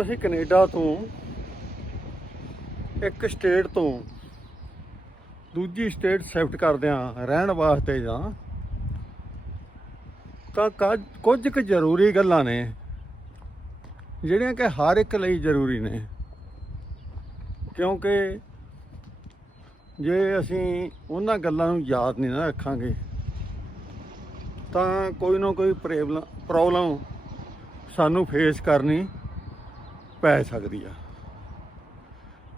ਜਦੋਂ ਅਸੀਂ ਕੈਨੇਡਾ ਤੋਂ ਇੱਕ ਸਟੇਟ ਤੋਂ ਦੂਜੀ ਸਟੇਟ ਸ਼ਿਫਟ ਕਰਦੇ ਹਾਂ, ਰਹਿਣ ਵਾਸਤੇ ਜਾਂ, ਤਾਂ ਕੁਝ- ਕੁਝ ਕੁ ਜ਼ਰੂਰੀ ਗੱਲਾਂ ਨੇ, ਜਿਹੜੀਆਂ ਕਿ ਹਰ ਇੱਕ ਲਈ ਜ਼ਰੂਰੀ ਨੇ। ਕਿਉਂਕਿ ਜੇ ਅਸੀਂ ਉਹਨਾਂ ਗੱਲਾਂ ਨੂੰ ਯਾਦ ਨਹੀਂ ਨਾ ਰੱਖਾਂਗੇ, ਤਾਂ ਕੋਈ ਨਾ ਕੋਈ ਪ੍ਰੇਬਲ- ਪ੍ਰੋਬਲਮ ਸਾਨੂੰ ਫੇਸ ਕਰਨੀ ਪੈ ਸਕਦੀ ਆ।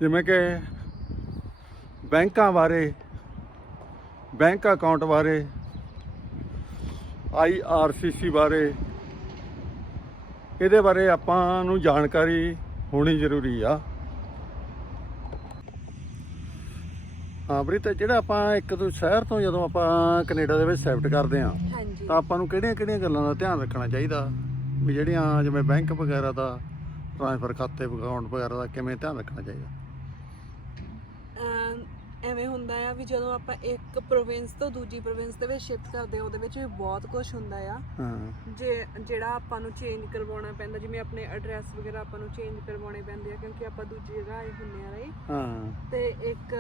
ਜਿਵੇਂ ਕਿ ਬੈਂਕਾਂ ਬਾਰੇ ਬੈਂਕ ਅਕਾਊਂਟ ਬਾਰੇ ਆਈਆਰਸੀਸੀ ਬਾਰੇ ਇਹਦੇ ਬਾਰੇ ਆਪਾਂ ਨੂੰ ਜਾਣਕਾਰੀ ਹੋਣੀ ਜ਼ਰੂਰੀ ਆ। ਹਾਂ ਬ੍ਰਿਤ ਜਿਹੜਾ ਆਪਾਂ ਇੱਕ ਤੋਂ ਸ਼ਹਿਰ ਤੋਂ ਜਦੋਂ ਆਪਾਂ ਕੈਨੇਡਾ ਦੇ ਵਿੱਚ ਸ਼ਿਫਟ ਕਰਦੇ ਹਾਂਜੀ। ਤਾਂ ਆਪਾਂ ਨੂੰ ਕਿਹੜੀਆਂ-ਕਿਹੜੀਆਂ ਗੱਲਾਂ ਦਾ ਧਿਆਨ ਰੱਖਣਾ ਚਾਹੀਦਾ? ਵੀ ਜਿਹੜੀਆਂ ਜਿਵੇਂ ਬੈਂਕ ਵਗੈਰਾ ਦਾ ਟ੍ਰਾਂਸਫਰ ਖਾਤੇ ਅਕਾਊਂਟ ਵਗੈਰਾ ਦਾ ਕਿਵੇਂ ਧਿਆਨ ਰੱਖਣਾ ਚਾਹੀਦਾ? ਅਮ ਐਵੇਂ ਹੁੰਦਾ ਆ ਵੀ ਜਦੋਂ ਆਪਾਂ ਇੱਕ ਪ੍ਰੋਵਿੰਸ ਤੋਂ ਦੂਜੀ ਪ੍ਰੋਵਿੰਸ ਦੇ ਵਿੱਚ ਸ਼ਿਫਟ ਕਰਦੇ ਆ ਉਹਦੇ ਵਿੱਚ ਵੀ ਬਹੁਤ ਕੁਝ ਹੁੰਦਾ ਆ। ਹਾਂ। ਜੇ ਜਿਹੜਾ ਆਪਾਂ ਨੂੰ ਚੇਂਜ ਕਰਵਾਉਣਾ ਪੈਂਦਾ ਜਿਵੇਂ ਆਪਣੇ ਐਡਰੈਸ ਵਗੈਰਾ ਆਪਾਂ ਨੂੰ ਚੇਂਜ ਕਰਵਾਉਣੇ ਪੈਂਦੇ ਆ ਕਿਉਂਕਿ ਆਪਾਂ ਦੂਜੀ ਜਗ੍ਹਾ ਆਏ ਹੁੰਨੇ ਆ ਰਾਈਟ ਹਾਂ। ਤੇ ਇੱਕ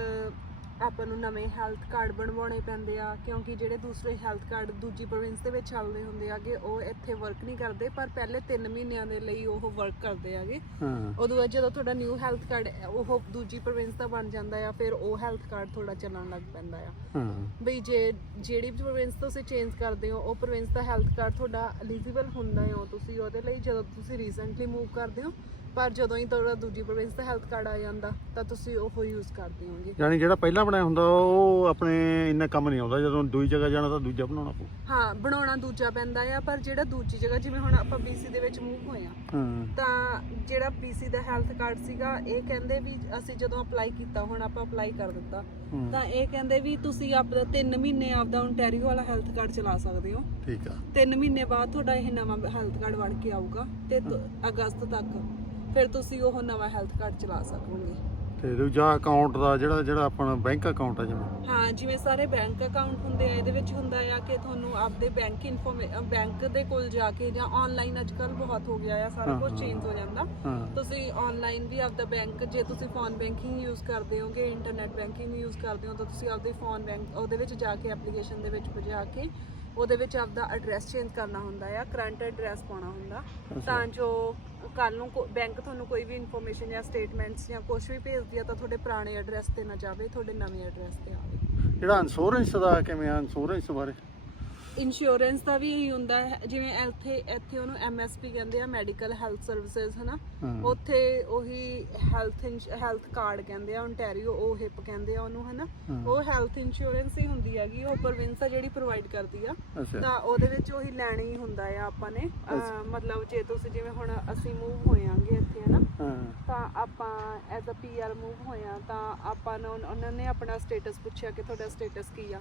ਆਪਾਂ ਨੂੰ ਨਵੇਂ ਹੈਲਥ ਕਾਰਡ ਬਣਵਾਉਣੇ ਪੈਂਦੇ ਆ ਕਿਉਂਕਿ ਜਿਹੜੇ ਦੂਸਰੇ ਹੈਲਥ ਕਾਰਡ ਦੂਜੀ ਪ੍ਰੋਵਿੰਸ ਦੇ ਵਿੱਚ ਚੱਲਦੇ ਹੁੰਦੇ ਆਗੇ ਉਹ ਇੱਥੇ ਵਰਕ ਨਹੀਂ ਕਰਦੇ ਪਰ ਪਹਿਲੇ 3 ਮਹੀਨਿਆਂ ਦੇ ਲਈ ਉਹ ਵਰਕ ਕਰਦੇ ਆਗੇ। ਹਾਂ। ਉਦੋਂ ਬਾਅਦ ਜਦੋਂ ਤੁਹਾਡਾ ਨਿਊ ਹੈਲਥ ਕਾਰਡ ਉਹ ਦੂਜੀ ਪ੍ਰੋਵਿੰਸ ਦਾ ਬਣ ਜਾਂਦਾ ਆ ਫਿਰ ਉਹ ਹੈਲਥ ਕਾਰਡ ਤੁਹਾਡਾ ਚੱਲਣ ਲੱਗ ਪੈਂਦਾ ਆ। ਹਾਂ। ਬਈ ਜੇ ਜਿਹੜੀ ਪ੍ਰੋਵਿੰਸ ਤੋਂ ਤੁਸੀਂ ਚੇਂਜ ਕਰਦੇ ਹੋ ਉਹ ਪ੍ਰੋਵਿੰਸ ਦਾ ਹੈਲਥ ਕਾਰਡ ਤੁਹਾਡਾ ਐਲੀਜੀਬਲ ਹੁੰਦਾ ਹੋ ਤੁਸੀਂ ਉਹਦੇ ਲਈ ਜਦੋਂ ਤੁਸੀਂ ਰੀਸੈਂਟਲੀ ਮੂਵ ਕਰਦੇ ਹੋ ਪਰ ਜਦੋਂ ਹੀ ਤੁਹਾਡਾ ਦੂਜੀ ਪ੍ਰੋਵਿੰਸ ਦਾ ਹੈਲਥ ਕਾਰਡ ਆ ਜਾਂਦਾ ਤਾਂ ਤੁਸੀਂ ਉਹ ਯੂਜ਼ ਕਰਦੇ ਹੋਗੇ ਯਾਨੀ ਜਿਹੜਾ ਪਹਿਲਾਂ ਬਣਾਇਆ ਹੁੰਦਾ ਉਹ ਆਪਣੇ ਇੰਨਾ ਕੰਮ ਨਹੀਂ ਆਉਂਦਾ ਜਦੋਂ ਦੂਜੀ ਜਗ੍ਹਾ ਜਾਣਾ ਤਾਂ ਦੂਜਾ ਬਣਾਉਣਾ ਪਊ। ਹਾਂ ਬਣਾਉਣਾ ਦੂਜਾ ਪੈਂਦਾ ਆ ਪਰ ਜਿਹੜਾ ਦੂਜੀ ਜਗ੍ਹਾ ਜਿਵੇਂ ਹੁਣ ਆਪਾਂ BC ਦੇ ਵਿੱਚ ਮੂਵ ਹੋਏ ਆ ਹਾਂ। ਤਾਂ ਜਿਹੜਾ BC ਦਾ ਹੈਲਥ ਕਾਰਡ ਸੀਗਾ ਇਹ ਕਹਿੰਦੇ ਵੀ ਅਸੀਂ ਜਦੋਂ ਅਪਲਾਈ ਕੀਤਾ ਹੁਣ ਆਪਾਂ ਅਪਲਾਈ ਕਰ ਦਿੱਤਾ। ਤਾਂ ਇਹ ਕਹਿੰਦੇ ਵੀ ਤੁਸੀਂ ਆਪਦਾ 3 ਮਹੀਨੇ ਆਪਦਾ ਓਨਟਾਰੀਓ ਵਾਲਾ ਹੈਲਥ ਕਾਰਡ ਚਲਾ ਸਕਦੇ ਹੋ। ਠੀਕ ਆ। 3 ਮਹੀਨੇ ਬਾਅਦ ਤੁਹਾਡਾ ਇਹ ਨਵਾਂ ਹੈਲਥ ਕਾਰਡ ਬਣ ਕੇ ਆਊਗਾ ਤੇ ਤ- ਅਗਸਤ ਤੱਕ ਫਿਰ ਤੁਸੀਂ ਉਹ ਨਵਾਂ ਹੈਲਥ ਕਾਰਡ ਚਲਾ ਸਕੋਗੇ। ਤੇ ਦੂਜਾ ਅਕਾਊਂਟ ਦਾ ਜਿਹੜਾ ਜਿਹੜਾ ਆਪਣਾ ਬੈਂਕ ਅਕਾਊਂਟ ਆ ਜਿਵੇਂ। ਹਾਂ ਜਿਵੇਂ ਸਾਰੇ ਬੈਂਕ ਅਕਾਊਂਟ ਹੁੰਦੇ ਆ ਇਹਦੇ ਵਿੱਚ ਹੁੰਦਾ ਆ ਕਿ ਤੁਹਾਨੂੰ ਆਪਦੇ ਬੈਂਕ ਇਨਫੋਰਮੇਸ਼ਨ ਬੈਂਕ ਦੇ ਕੋਲ ਜਾ ਕੇ ਜਾਂ ਆਨਲਾਈਨ ਅੱਜਕੱਲ ਬਹੁਤ ਹੋ ਗਿਆ ਆ ਸਾਰਾ ਕੁਝ। ਚੇਂਜ ਹੋ। ਜਾਂਦਾ। ਤੁਸੀਂ ਆਨਲਾਈਨ ਵੀ ਆਪਦਾ ਬੈਂਕ ਜੇ ਤੁਸੀਂ ਫੋਨ ਬੈਂਕਿੰਗ ਯੂਜ਼ ਕਰਦੇ ਹੋਗੇ ਇੰਟਰਨੈਟ ਬੈਂਕਿੰਗ ਯੂਜ਼ ਕਰਦੇ ਹੋ ਤਾਂ ਤੁਸੀਂ ਆਪਦੇ ਫੋਨ ਬੈਂਕ ਉਹਦੇ ਵਿੱਚ ਜਾ ਕੇ ਐਪਲੀਕੇਸ਼ਨ ਦੇ ਵਿੱਚ ਜਾ ਕੇ ਉਹਦੇ ਵਿੱਚ ਆਪਦਾ ਐਡਰੈਸ ਚੇਂਜ ਕਰਨਾ ਹੁੰਦਾ ਆ ਕਰੰਟ ਐਡਰੈਸ ਪਾਉਣਾ ਹੁੰਦਾ। ਤਾਂ ਜੋ ਕੱਲ ਨੂੰ ਬੈਂਕ ਤੁਹਾਨੂੰ ਕੋਈ ਵੀ ਇਨਫੋਰਮੇਸ਼ਨ ਜਾਂ ਸਟੇਟਮੈਂਟਸ ਜਾਂ ਕੁਝ ਵੀ ਭੇਜਦੀ ਆ ਤਾਂ ਤੁਹਾਡੇ ਪੁਰਾਣੇ ਐਡਰੈਸ ਤੇ ਨਾ ਜਾਵੇ ਤੁਹਾਡੇ ਨਵੇਂ ਐਡਰੈਸ ਤੇ ਆਵੇ। ਜਿਹੜਾ ਇੰਸ਼ੋਰੈਂਸ ਦਾ ਕਿਵੇਂ ਆ ਇੰਸ਼ੋਰੈਂਸ ਬਾਰੇ? ਇੰਸ਼ੋਰੈਂਸ ਦਾ ਵੀ ਇਹੀ ਹੁੰਦਾ ਹੈ ਜਿਵੇਂ ਇੱਥੇ ਇੱਥੇ ਉਹਨੂੰ ਐਮਐਸਪੀ ਕਹਿੰਦੇ ਆ ਮੈਡੀਕਲ ਹੈਲਥ ਸਰਵਿਸਿਜ਼ ਹਨਾ? ਉੱਥੇ ਉਹੀ ਹੈਲਥ ਹੈਲਥ ਕਾਰਡ ਕਹਿੰਦੇ ਆ ਓਨਟਾਰੀਓ ਉਹ ਹਿਪ ਕਹਿੰਦੇ ਆ ਉਹਨੂੰ ਹਨਾ। ਉਹ ਹੈਲਥ ਇੰਸ਼ੋਰੈਂਸ ਹੀ ਹੁੰਦੀ ਹੈਗੀ ਉਹ ਪ੍ਰੋਵਿੰਸ ਆ ਜਿਹੜੀ ਪ੍ਰੋਵਾਈਡ ਕਰਦੀ ਆ ਤਾਂ ਉਹਦੇ ਵਿੱਚ ਉਹੀ ਲੈਣੀ ਹੀ ਹੁੰਦਾ ਆ ਆਪਾਂ ਨੇ। ਮਤਲਬ ਜੇ ਤੁਸੀਂ ਜਿਵੇਂ ਹੁਣ ਅਸੀਂ ਮੂਵ ਹੋਇਆਂਗੇ ਇੱਥੇ ਹਨਾ? ਤਾਂ ਆਪਾਂ ਐਜ਼ ਅ ਪੀਆਰ ਮੂਵ ਹੋਇਆ ਤਾਂ ਆਪਾਂ ਨੂੰ ਉਹਨਾਂ ਨੇ ਆਪਣਾ ਸਟੇਟਸ ਪੁੱਛਿਆ ਕਿ ਤੁਹਾਡਾ ਸਟੇਟਸ ਕੀ ਆ।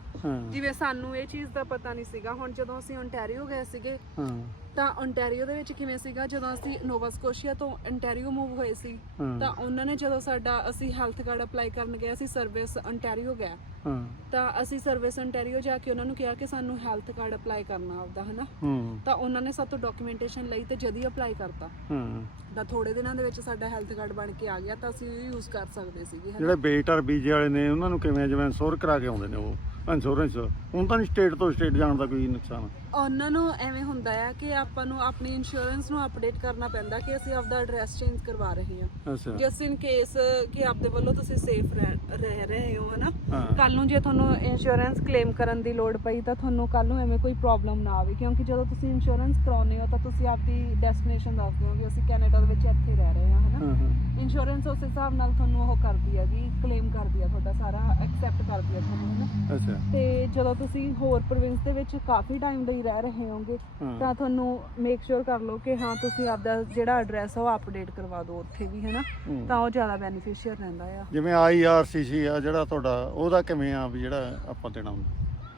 ਜਿਵੇਂ ਸਾਨੂੰ ਇਹ ਚੀਜ਼ ਦਾ ਪਤਾ ਨਹੀਂ ਸੀਗਾ। ਹੁਣ ਜਦੋਂ ਅਸੀਂ ਓਨਟਾਰੀਓ ਗਏ ਸੀਗੇ ਹਾਂ। ਤਾਂ ਓਨਟਾਰੀਓ ਦੇ ਵਿੱਚ ਕਿਵੇਂ ਸੀਗਾ? ਜਦੋਂ ਅਸੀਂ ਨੋਵਾ ਸਕੋਸ਼ੀਆ ਤੋਂ ਓਨਟਾਰੀਓ ਮੂਵ ਹੋਏ ਸੀ ਹਾਂ। ਤਾਂ ਉਹਨਾਂ ਨੇ ਜਦੋਂ ਸਾਡਾ ਅਸੀਂ ਹੈਲਥ ਕਾਰਡ ਅਪਲਾਈ ਕਰਨ ਗਏ ਅਸੀਂ ਸਰਵਿਸ ਓਨਟਾਰੀਓ ਗਏ। ਹਾਂ। ਤਾਂ ਅਸੀਂ ਸਰਵਿਸ ਓਨਟਾਰੀਓ ਜਾ ਕੇ ਉਹਨਾਂ ਨੂੰ ਕਿਹਾ ਕਿ ਸਾਨੂੰ ਹੈਲਥ ਕਾਰਡ ਅਪਲਾਈ ਕਰਨਾ ਆਪਦਾ ਹਨਾ? ਹੂੰ। ਤਾਂ ਉਹਨਾਂ ਨੇ ਸਾਤੋਂ ਡਾਕੂਮੈਂਟੇਸ਼ਨ ਲਈ ਤੇ ਜਦ ਅਪਲਾਈ ਕਰਤਾ। ਹਾਂ। ਤਾਂ ਥੋੜੇ ਦਿਨਾਂ ਦੇ ਵਿੱਚ ਸਾਡਾ ਹੈਲਥ ਕਾਰਡ ਬਣ ਕੇ ਆ ਗਿਆ ਤਾਂ ਅਸੀਂ ਉਹ ਯੂਜ਼ ਕਰ ਸਕਦੇ ਸੀਗੇ ਹਨਾ? ਜਿਹੜੇ ਬੇਟਰ ਬੀਜੇ ਵਾਲੇ ਨੇ ਉਹਨਾਂ ਨੂੰ ਕਿਵੇਂ ਜਿਵੇਂ ਇੰਸ਼ੋਰ ਕਰਾ ਕੇ ਆਉਂਦੇ ਨੇ ਉਹ? ਇੰਸ਼ੋਰੈਂਸ ਹੁਣ ਤਾਂ ਨਹੀਂ ਸਟੇਟ ਤੋਂ ਸਟੇਟ ਜਾਣ ਦਾ ਕੋਈ ਨੁਕਸਾਨ। ਉਹਨਾਂ ਨੂੰ ਐਵੇਂ ਹੁੰਦਾ ਆ ਕਿ ਆਪਾਂ ਨੂੰ ਆਪਣੀ ਇੰਸ਼ੋਰੈਂਸ ਨੂੰ ਅਪਡੇਟ ਕਰਨਾ ਪੈਂਦਾ ਕਿ ਅਸੀਂ ਆਪਦਾ ਐਡਰੈਸ ਚੇਂਜ ਕਰਵਾ ਰਹੇ ਹਾਂ। ਜਸਟ ਇਨ ਕੇਸ ਕਿ ਆਪਦੇ ਵੱਲੋਂ ਤੁਸੀਂ ਸੇਫ ਰਹਿ ਰਹੇ ਹੋ ਹਨਾ? ਕੱਲ ਨੂੰ ਜੇ ਤੁਹਾਨੂੰ ਇੰਸ਼ੋਰੈਂਸ ਕਲੇਮ ਕਰਨ ਦੀ ਲੋੜ ਪਈ ਤਾਂ ਤੁਹਾਨੂੰ ਕੱਲ ਨੂੰ ਐਵੇਂ ਕੋਈ ਪ੍ਰੋਬਲਮ ਨਾ ਆਵੇ ਕਿਉਂਕਿ ਜਦੋਂ ਤੁਸੀਂ ਇੰਸ਼ੋਰੈਂਸ ਕਰਾਉਂਦੇ ਹੋ ਤਾਂ ਤੁਸੀਂ ਆਪਦੀ ਡੈਸਟੀਨੇਸ਼ਨ ਦੱਸਦੇ ਹੋ ਕਿ ਅਸੀਂ ਕੈਨੇਡਾ ਦੇ ਵਿੱਚ ਇੱਥੇ ਰਹਿ ਰਹੇ ਹਾਂ ਹਨਾ? ਇੰਸ਼ੋਰੈਂਸ ਉਸ ਹਿਸਾਬ ਨਾਲ ਤੁਹਾਨੂੰ ਉਹ ਕਰਦੀ ਹੈ ਵੀ ਕਲੇਮ ਕਰਦੀ ਹੈ ਤੁਹਾਡਾ ਸਾਰਾ ਐਕਸੈਪਟ ਕਰਦੀ ਹੈ ਤੁਹਾਨੂੰ ਹਨਾ? ਅੱਛਾ। ਤੇ ਜਦੋਂ ਤੁਸੀਂ ਹੋਰ ਪ੍ਰੋਵਿੰਸ ਦੇ ਵਿੱਚ ਕਾਫੀ ਟਾਈਮ ਲਈ ਰਹਿ ਰਹੇ ਹੋਗੇ ਹਾਂ। ਤਾਂ ਤੁਹਾਨੂੰ ਮੇਕ ਸ਼ੋਰ ਕਰ ਲਓ ਕਿ ਹਾਂ ਤੁਸੀਂ ਆਪਦਾ ਜਿਹੜਾ ਐਡਰੈਸ ਆ ਉਹ ਅਪਡੇਟ ਕਰਵਾ ਦਿਓ ਉੱਥੇ ਵੀ ਹੈਨਾ? ਹੂੰ। ਤਾਂ ਉਹ ਜ਼ਿਆਦਾ ਬੈਨੀਫੀਸ਼ੀਅਲ ਰਹਿੰਦਾ ਆ। ਜਿਵੇਂ ਆਈਆਰਸੀਸੀ ਆ ਜਿਹੜਾ ਤੁਹਾਡਾ ਉਹਦਾ ਕਿਵੇਂ ਆ ਵੀ ਜਿਹੜਾ ਆਪਾਂ ਦੇਣਾ ਹੁੰਦਾ?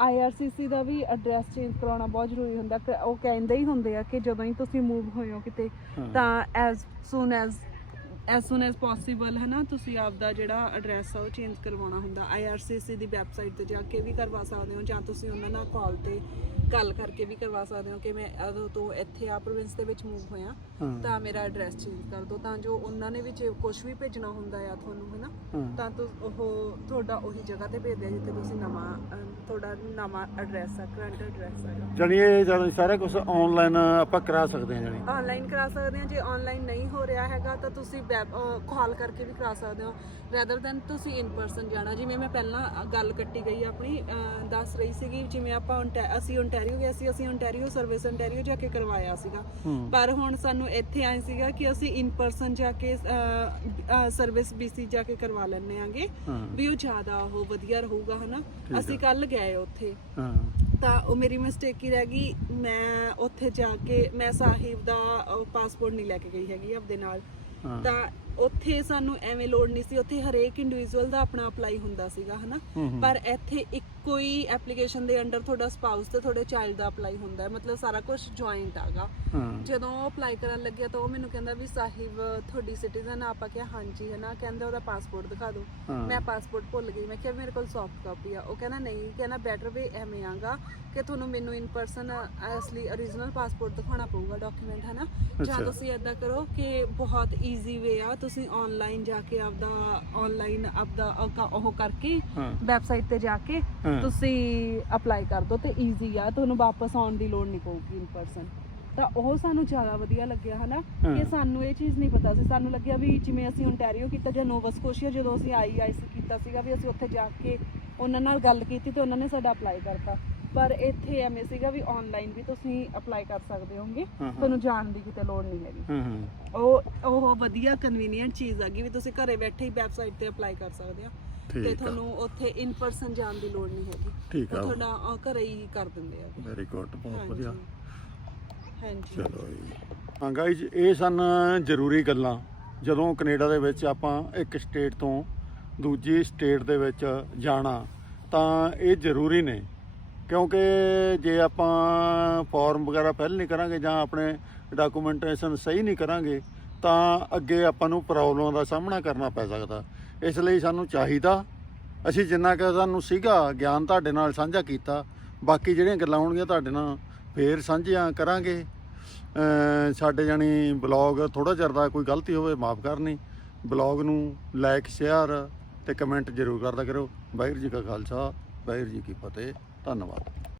IRCC ਦਾ ਵੀ ਐਡਰੈਸ ਚੇਂਜ ਕਰਾਉਣਾ ਬਹੁਤ ਜ਼ਰੂਰੀ ਹੁੰਦਾ। ਕਿ ਉਹ ਕਹਿੰਦੇ ਹੀ ਹੁੰਦੇ ਆ ਕਿ ਜਦੋਂ ਹੀ ਤੁਸੀਂ ਮੂਵ ਹੋਏ ਹੋ ਕਿਤੇ ਹਾਂ। ਤਾਂ as soon as as soon as possible ਹੈ ਨਾ ਤੁਸੀਂ ਆਪਦਾ ਜਿਹੜਾ ਐਡਰੈਸ ਆ ਉਹ ਚੇਂਜ ਕਰਵਾਉਣਾ ਹੁੰਦਾ। IRCC ਦੀ ਵੈਬਸਾਈਟ ਤੇ ਜਾ ਕੇ ਵੀ ਕਰਵਾ ਸਕਦੇ ਹੋ ਜਾਂ ਤੁਸੀਂ ਉਹਨਾਂ ਨਾਲ ਕਾਲ ਤੇ ਗੱਲ ਕਰਕੇ ਵੀ ਕਰਵਾ ਸਕਦੇ ਹੋ ਕਿ ਮੈਂ ਉਦੋਂ ਤੋਂ ਇੱਥੇ ਆ ਪ੍ਰੋਵਿੰਸ ਦੇ ਵਿੱਚ ਮੂਵ ਹੋਇਆ ਹਾਂ। ਤਾਂ ਮੇਰਾ ਐਡਰੈਸ ਚੇਂਜ ਕਰ ਦਿਓ। ਤਾਂ ਜੋ ਉਹਨਾਂ ਨੇ ਵੀ ਜੇ ਕੁਝ ਵੀ ਭੇਜਣਾ ਹੁੰਦਾ ਆ ਤੁਹਾਨੂੰ ਹੈਨਾ? ਹਾਂ। ਤਾਂ ਤੁ ਉਹ ਤੁਹਾਡਾ ਉਹੀ ਜਗ੍ਹਾ ਤੇ ਭੇਜਦੇ ਆ ਜਿੱਥੇ ਤੁਸੀਂ ਨਵਾਂ ਤੁਹਾਡਾ ਨਵਾਂ ਐਡਰੈਸ ਆ ਕਰੰਟ ਐਡਰੈਸ ਆ। ਜਾਣੀ ਇਹ ਜਦੋਂ ਸਾਰਾ ਕੁਝ ਆਨਲਾਈਨ ਆਪਾਂ ਕਰਾ ਸਕਦੇ ਹਾਂ ਜਾਣੀ। ਆਨਲਾਈਨ ਕਰਾ ਸਕਦੇ ਆ ਜੇ ਆਨਲਾਈਨ ਨਹੀਂ ਹੋ ਰਿਹਾ ਹੈਗਾ ਤਾਂ ਤੁਸੀਂ ਵੈਬ ਕਾਲ ਕਰਕੇ ਵੀ ਕਰਾ ਸਕਦੇ ਹੋ। ਰੈਦਰ ਦੈਨ ਤੁਸੀਂ ਇਨ ਪਰਸਨ ਜਾਣਾ ਜਿਵੇਂ ਮੈਂ ਪਹਿਲਾਂ ਗੱਲ ਕੱਟੀ ਗਈ ਆਪਣੀ ਦੱਸ ਰਹੀ ਸੀਗੀ ਜਿਵੇਂ ਆਪਾਂ ਅਸੀਂ ਓਨਟਾਰੀਓ ਗਏ ਸੀ ਅਸੀਂ ਓਨਟਾਰੀਓ ਸਰਵਿਸ ਓਨਟਾਰੀਓ ਜਾ ਕੇ ਕਰਵਾਇਆ ਸੀਗਾ। ਪਰ ਹੁਣ ਸਾਨੂੰ ਇੱਥੇ ਆਏ ਸੀਗਾ ਕਿ ਅਸੀਂ ਇਨ ਪਰਸਨ ਜਾ ਕੇ ਸਰਵਿਸ ਬੀਸੀ ਜਾ ਕੇ ਕਰਵਾ ਲੈਣੇ ਆਂਗੇ। ਵੀ ਉਹ ਜ਼ਿਆਦਾ ਉਹ ਵਧੀਆ ਰਹੂਗਾ ਹਨਾ? ਅਸੀਂ। ਕੱਲ ਗਏ ਉੱਥੇ। ਹਾਂ। ਤਾਂ ਉਹ ਮੇਰੀ ਮਿਸਟੇਕ ਹੀ ਰਹਿ ਗਈ। ਮੈਂ ਉੱਥੇ ਜਾ ਕੇ ਮੈਂ ਸਾਹਿਬ ਦਾ ਪਾਸਪੋਰਟ ਨਹੀਂ ਲੈ ਕੇ ਗਈ ਹੈਗੀ ਆਪਦੇ ਨਾਲ। ਹਾਂ ਤਾਂ ਉੱਥੇ ਸਾਨੂੰ ਐਵੇਂ ਲੋੜ ਨਹੀਂ ਸੀ। ਉੱਥੇ ਹਰੇਕ ਇੰਡੀਵਿਜੂਅਲ ਦਾ ਆਪਣਾ ਅਪਲਾਈ ਹੁੰਦਾ ਸੀਗਾ ਹਨਾ। ਪਰ ਇੱਥੇ ਇੱਕੋ ਹੀ ਐਪਲੀਕੇਸ਼ਨ ਦੇ ਅੰਡਰ ਤੁਹਾਡਾ ਸਪਾਊਸ ਤੇ ਤੁਹਾਡੇ ਚਾਈਲਡ ਦਾ ਅਪਲਾਈ ਹੁੰਦਾ ਹੈ। ਮਤਲਬ ਸਾਰਾ ਕੁਝ ਜੁਆਇੰਟ ਆਗਾ। ਜਦੋਂ ਉਹ ਅਪਲਾਈ ਕਰਨ ਲੱਗਿਆ ਤਾਂ ਉਹ ਮੈਨੂੰ ਕਹਿੰਦਾ ਵੀ ਸਾਹਿਬ ਤੁਹਾਡੀ ਸਿਟੀਜ਼ਨ ਆਪਾਂ ਕਿਹਾ ਹਾਂਜੀ ਹੈ ਨਾ ਕਹਿੰਦਾ ਉਹਦਾ ਪਾਸਪੋਰਟ ਦਿਖਾ ਦਿਓ। ਮੈਂ ਪਾਸਪੋਰਟ ਭੁੱਲ ਗਈ। ਮੈਂ ਕਿਹਾ ਮੇਰੇ ਕੋਲ ਸੌਫਟ ਕਾਪੀ ਆ। ਉਹ ਕਹਿੰਦਾ ਨਹੀਂ ਕਹਿੰਦਾ ਬੈਟਰ ਵੇ ਐਵੇਂ ਆਗਾ ਕਿ ਤੁਹਾਨੂੰ ਮੈਨੂੰ ਇਨ ਪਰਸਨ ਅਸਲੀ origignal ਪਾਸਪੋਰਟ ਦਿਖਾਉਣਾ ਪਊਗਾ ਡਾਕੂਮੈਂਟ ਹੈ ਨਾ ਜਾਂ। ਤੁਸੀਂ ਇਦਾਂ ਕਰੋ ਕਿ ਬਹੁਤ ਈਜ਼ੀ ਵੇ ਆ। ਤੁਸੀਂ ਆਨਲਾਈਨ ਜਾ ਕੇ ਆਪਦਾ ਆਨਲਾਈਨ ਆਪਦਾ ਅਕਾ- ਉਹ ਕਰਕੇ ਹਾਂ। ਵੈਬਸਾਈਟ ਤੇ ਜਾ ਕੇ ਹਾਂ। ਤੁਸੀਂ ਅਪਲਾਈ ਕਰ ਦਿਓ ਤੇ ਈਜ਼ੀ ਆ ਤੁਹਾਨੂੰ ਵਾਪਸ ਆਉਣ ਦੀ ਲੋੜ ਨਹੀਂ ਪਊਗੀ ਇਨ ਪਰਸਨ ਤਾਂ ਉਹ ਸਾਨੂੰ ਜ਼ਿਆਦਾ ਵਧੀਆ ਲੱਗਿਆ ਹਨਾ? ਹਾਂ। ਕਿ ਸਾਨੂੰ ਇਹ ਚੀਜ਼ ਨਹੀਂ ਪਤਾ ਸੀ। ਸਾਨੂੰ ਲੱਗਿਆ ਵੀ ਜਿਵੇਂ ਅਸੀਂ ਓਨਟਾਰੀਓ ਕੀਤਾ ਜਾਂ ਨੋਵਾ ਸਕੋਸ਼ੀਆ ਜਦੋਂ ਅਸੀਂ ਆਈਆਈਸੀ ਕੀਤਾ ਸੀਗਾ ਵੀ ਅਸੀਂ ਉੱਥੇ ਜਾ ਕੇ ਉਹਨਾਂ ਨਾਲ ਗੱਲ ਕੀਤੀ ਤੇ ਉਹਨਾਂ ਨੇ ਸਾਡਾ ਅਪਲਾਈ ਕਰਤਾ। ਪਰ ਇੱਥੇ ਐਵੇਂ ਸੀਗਾ ਵੀ ਆਨਲਾਈਨ ਵੀ ਤੁਸੀਂ ਅਪਲਾਈ ਕਰ ਸਕਦੇ ਹੋਗੇ। ਤੁਹਾਨੂੰ ਜਾਣ ਦੀ ਕਿਤੇ ਲੋੜ ਨਹੀਂ ਹੈਗੀ। ਉਹ ਉਹ ਵਧੀਆ ਕਨਵੀਨੀਅੰਟ ਚੀਜ਼ ਹੈਗੀ ਵੀ ਤੁਸੀਂ ਘਰੇ ਬੈਠੇ ਹੀ ਵੈਬਸਾਈਟ ਤੇ ਅਪਲਾਈ ਕਰ ਸਕਦੇ ਆ। ਤੇ ਆ। ਤੁਹਾਨੂੰ ਉੱਥੇ ਇਨ ਪਰਸਨ ਜਾਣ ਦੀ ਲੋੜ ਨਹੀਂ ਹੈਗੀ। ਠੀਕ ਆ। ਤੁਹਾਡਾ ਘਰੇ ਹੀ ਕਰ ਦਿੰਦੇ ਆ। ਵੈਰੀ ਗੁੱਡ ਬਹੁਤ ਵਧੀਆ। ਹਾਂਜੀ। ਚਲੋ ਜੀ। ਹਾਂ ਗਾਇਜ਼ ਇਹ ਸਨ ਜ਼ਰੂਰੀ ਗੱਲਾਂ। ਜਦੋਂ ਕੈਨੇਡਾ ਦੇ ਵਿੱਚ ਆਪਾਂ ਇੱਕ ਸਟੇਟ ਤੋਂ ਦੂਜੀ ਸਟੇਟ ਦੇ ਵਿੱਚ ਜਾਣਾ ਤਾਂ ਇਹ ਜ਼ਰੂਰੀ ਨੇ। ਕਿਉਂਕਿ ਜੇ ਆਪਾਂ ਫਾਰਮ ਵਗੈਰਾ ਪਹਿਲ ਨਹੀਂ ਕਰਾਂਗੇ ਜਾਂ ਆਪਣੇ ਡਾਕੂਮੈਂਟੇਸ਼ਨ ਸਹੀ ਨਹੀਂ ਕਰਾਂਗੇ, ਤਾਂ ਅੱਗੇ ਆਪਾਂ ਨੂੰ ਪ੍ਰੋਬਲਮਾਂ ਦਾ ਸਾਹਮਣਾ ਕਰਨਾ ਪੈ ਸਕਦਾ। ਇਸ ਲਈ ਸਾਨੂੰ ਚਾਹੀਦਾ, ਅਸੀਂ ਜਿੰਨਾ ਕਿ ਸਾਨੂੰ ਸੀਗਾ ਗਿਆਨ ਤੁਹਾਡੇ ਨਾਲ ਸਾਂਝਾ ਕੀਤਾ, ਬਾਕੀ ਜਿਹੜੀਆਂ ਗੱਲਾਂ ਹੋਣਗੀਆਂ ਤੁਹਾਡੇ ਨਾਲ ਫੇਰ ਸਾਂਝੀਆਂ ਕਰਾਂਗੇ। ਸਾਡੇ ਜਾਨੀ ਬਲੌਗ ਥੋੜਾ ਚਿਰ ਦਾ ਕੋਈ ਗਲਤੀ ਹੋਵੇ, ਮਾਫ ਕਰਨੀ। ਬਲੌਗ ਨੂੰ ਲਾਈਕ ਸ਼ੇਅਰ ਤੇ ਕਮੈਂਟ ਜ਼ਰੂਰ ਕਰਦਾ ਕਰੋ। ਵਾਹਿਗੁਰੂ ਜੀ ਕਾ ਖਾਲਸਾ, ਵਾਹਿਗੁਰੂ ਜੀ ਕੀ ਫਤਿਹ। ਧੰਨਵਾਦ।